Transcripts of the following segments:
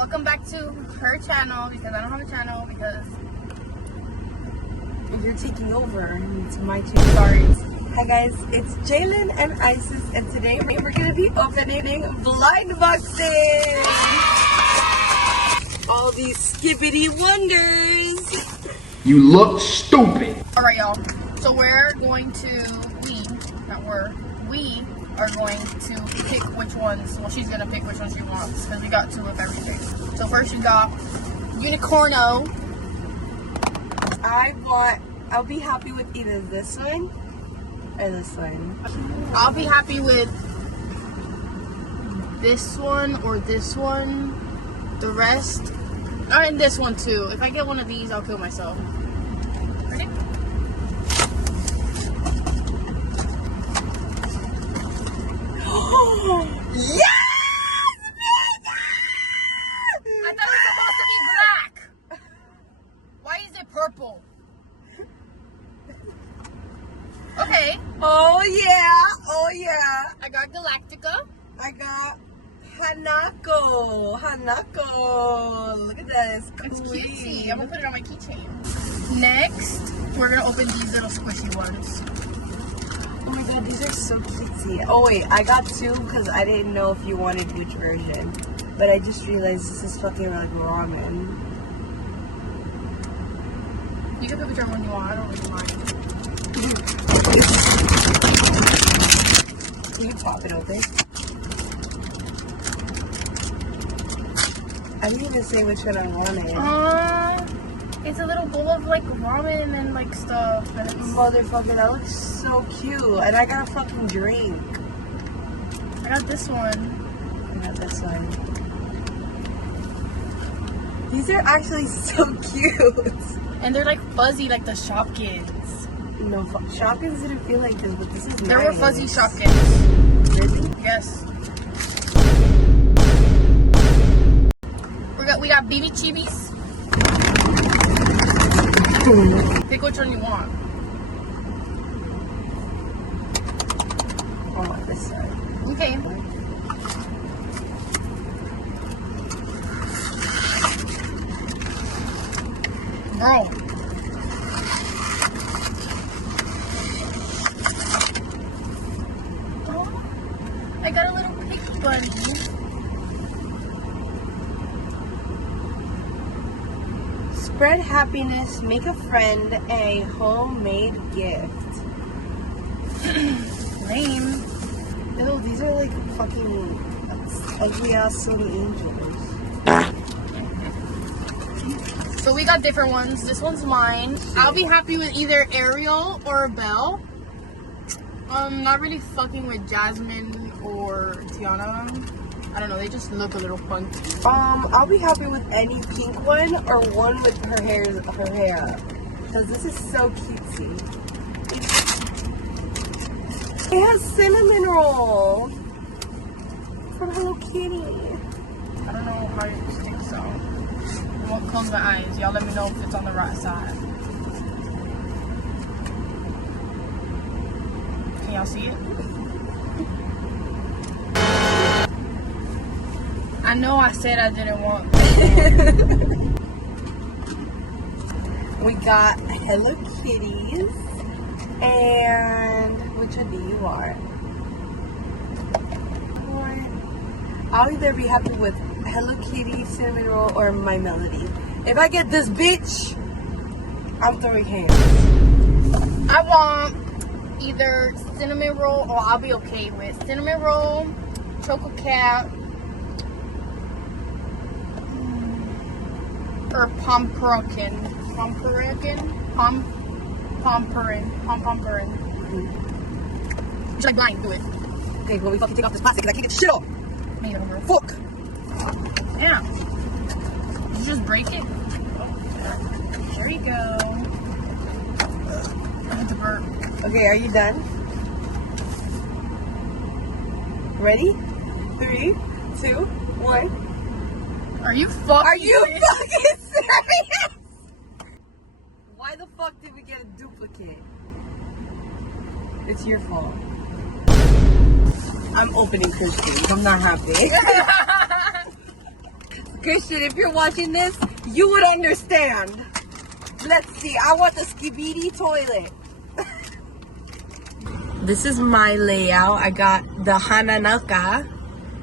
welcome back to her channel because I don't have a channel because you're taking over. It's my two starts. Hi guys, it's Jalen and Isis, and today we're gonna be opening blind boxes. All these skibbity wonders. You look stupid. All right, y'all. So we're going to we are going to pick which ones. Well, she's gonna pick which ones she wants because we got two of everything. So first you got Unicorno. I'll be happy with either this one or this one. I'll be happy with this one or this one. The rest, and this one too. If I get one of these, I'll kill myself. Ready? Yes! I thought it was supposed to be black. Why is it purple? Okay. Oh yeah! Oh yeah! I got Galactica. I got Hanako. Look at this. It's cutesy. I'm gonna put it on my keychain. Next, we're gonna open these little squishy ones. Oh my god, these are so cutesy. Oh wait, I got two because I didn't know if you wanted huge version. But I just realized this is fucking like ramen. You can pick whichever one you want. I don't really mind. Can you pop it open? I didn't even say which one I wanted. It's a little bowl of like ramen and like stuff. And it's... Motherfucker, that looks so cute. And I got a fucking drink. I got this one. I got this one. These are actually so cute. And they're like fuzzy like the Shopkins. No, Shopkins didn't feel like this, but this is nice. There were fuzzy Shopkins. Really? Yes. We got BB Chibis. Pick which one you want. Oh, this side. Okay. Bro. Oh, I got a little pink bunny. Spread happiness, make a friend, a homemade gift. Lame. Ew, these are like fucking ugly ass silly angels. So we got different ones. This one's mine. I'll be happy with either Ariel or Belle. Not really fucking with Jasmine or Tiana. I don't know, they just look a little funky. I'll be happy with any pink one or one with her hair because this is so cutesy. It has cinnamon roll from Hello Kitty. I don't know how you stick this out. I won't close my eyes. Y'all let me know if it's on the right side. Can y'all see it? I know I said I didn't want. We got Hello Kitties, and which one do you want? I'll either be happy with Hello Kitty, cinnamon roll, or My Melody. If I get this bitch, I'm throwing hands. I want either cinnamon roll, or I'll be okay with cinnamon roll, Choco Cat, or Pomperin. She's like blind, do it. Okay, well we fucking take off this plastic because I can't get shit off. Fuck. Yeah. Did you just break it? There you go. I had to burp. Okay, are you done? Ready? 3, 2, 1. Are you fucking serious? Why the fuck did we get a duplicate? It's your fault. I'm opening Christians. I'm not happy. Christian, if you're watching this, you would understand. Let's see. I want the skibidi toilet. This is my layout. I got the hananaka,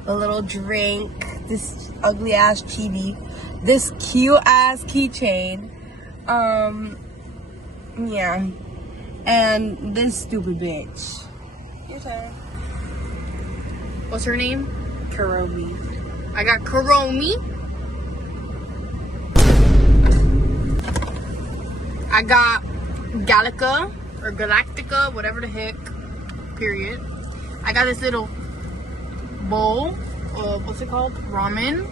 a little drink, this ugly ass chibi, this cute ass keychain, yeah, and this stupid bitch. Your turn. What's her name? Kuromi. I got Kuromi. I got Galactica or Galactica, whatever the heck. Period. I got this little bowl of what's it called? Ramen.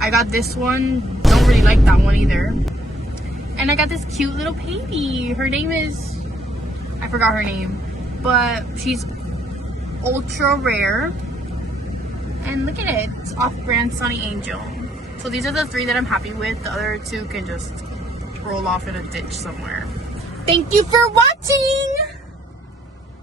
I got this one. Don't really like that one either. And I got this cute little baby. Her name is, I forgot her name, but she's ultra rare. And look at it. It's off-brand Sunny Angel. So these are the 3 that I'm happy with. The other 2 can just roll off in a ditch somewhere. Thank you for watching.